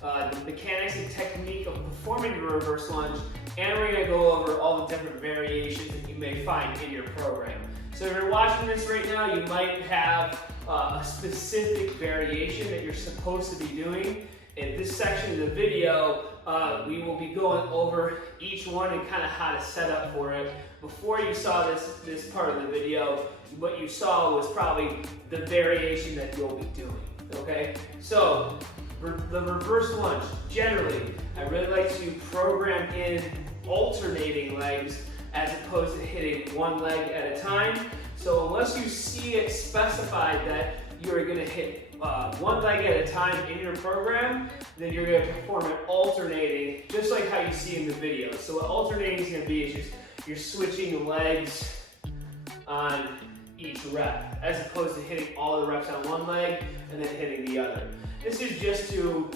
the mechanics and technique of performing your reverse lunge, and we're going to go over all the different variations that you may find in your program. So if you're watching this right now, you might have a specific variation that you're supposed to be doing. In this section of the video, we will be going over each one and kind of how to set up for it. Before you saw this part of the video, what you saw was probably the variation that you'll be doing, okay? So, the reverse lunge, generally, I really like to program in alternating legs as opposed to hitting one leg at a time. So unless you see it specified that you're going to hit one leg at a time in your program, then you're going to perform it alternating, just like how you see in the video. So what alternating is going to be is just you're switching legs on each rep, as opposed to hitting all the reps on one leg and then hitting the other. This is just to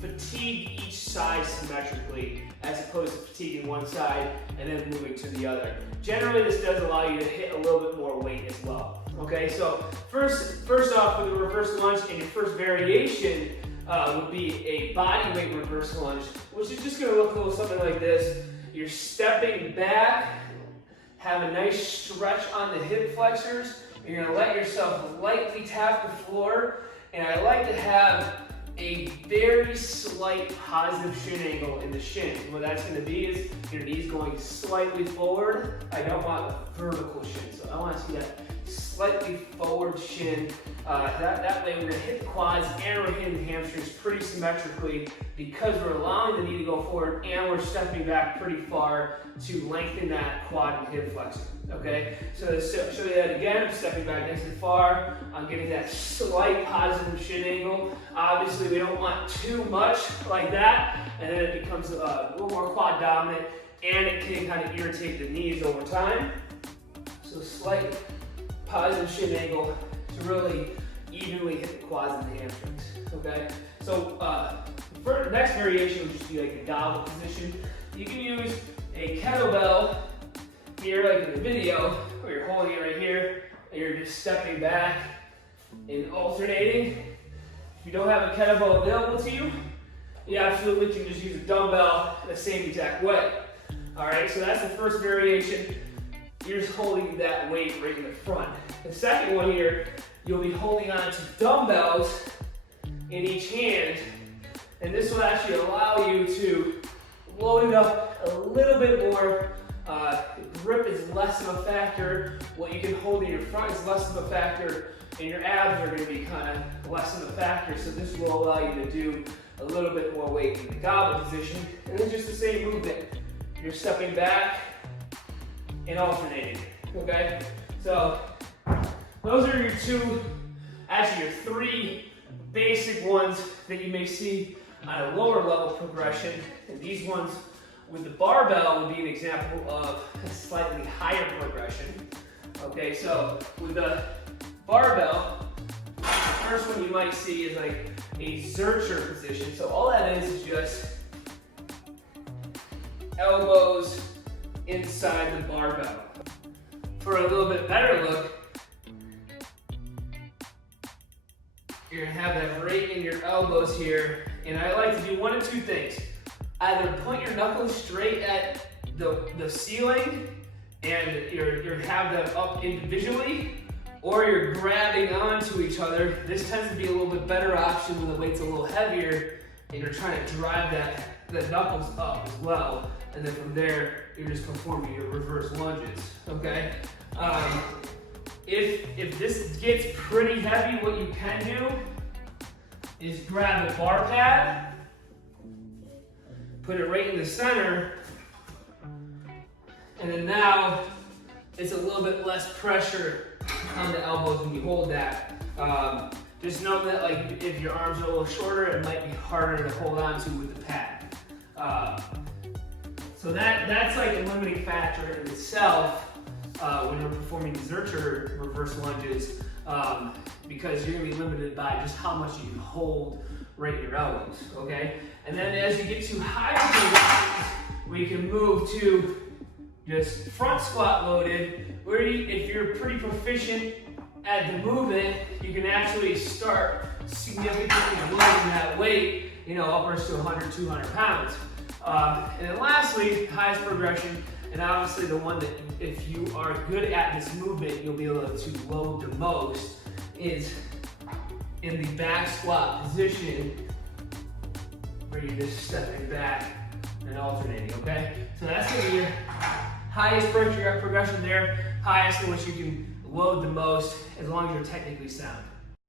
fatigue each side symmetrically, as opposed to fatiguing one side and then moving to the other. Generally, this does allow you to hit a little bit more weight as well. Okay, so first off, with the reverse lunge, and your first variation would be a body weight reverse lunge, which is just going to look a little something like this. You're stepping back, have a nice stretch on the hip flexors. You're going to let yourself lightly tap the floor, and I like to have a very slight positive shin angle in the shins. What that's going to be is your knees going slightly forward. I don't want a vertical shin, so I want to see that slightly forward shin. That way we're going to hit the quads and we're hitting the hamstrings pretty symmetrically, because we're allowing the knee to go forward and we're stepping back pretty far to lengthen that quad and hip flexor. Okay, so to show you that again, I'm stepping back nice and far. I'm getting that slight positive shin angle. Obviously, we don't want too much like that, and then it becomes a little more quad dominant, and it can kind of irritate the knees over time. So slight positive shin angle to really evenly hit the quads and the hamstrings. Okay, so for the next variation would just be like a gobble position. You can use a kettlebell here, like in the video, where you're holding it right here, and you're just stepping back and alternating. If you don't have a kettlebell available to you, you absolutely can just use a dumbbell the same exact way. All right, so that's the first variation. You're just holding that weight right in the front. The second one here, you'll be holding on to dumbbells in each hand, and this will actually allow you to load it up a little bit more. Grip is less of a factor. What you can hold in your front is less of a factor, and your abs are going to be kind of less of a factor. So this will allow you to do a little bit more weight in the gobble position, and it's just the same movement. You're stepping back and alternating. Okay, so those are your your three basic ones that you may see on a lower level progression, and these ones with the barbell would be an example of a slightly higher progression. Okay, so with the barbell, the first one you might see is like a Zercher position. So all that is just elbows inside the barbell. For a little bit better look, you're gonna have that right in your elbows here, and I like to do one of two things. Either point your knuckles straight at the ceiling and you have them up individually, or you're grabbing onto each other. This tends to be a little bit better option when the weight's a little heavier and you're trying to drive the knuckles up as well. And then from there, you're just performing your reverse lunges, okay? If this gets pretty heavy, what you can do is grab a bar pad, put it right in the center, and then now it's a little bit less pressure on the elbows when you hold that. Just know that like if your arms are a little shorter, it might be harder to hold on to with the pad. So that's like a limiting factor in itself when you're performing the Zercher reverse lunges, because you're gonna be limited by just how much you can hold right in your elbows, okay? And then as you get to higher positions, we can move to just front squat loaded, where if you're pretty proficient at the movement, you can actually start significantly loading that weight, you know, upwards to 100, 200 pounds. And then lastly, highest progression, and obviously the one that if you are good at this movement, you'll be able to load the most, is in the back squat position, where you're just stepping back and alternating, okay? So that's gonna be your highest progression there, highest in which you can load the most, as long as you're technically sound.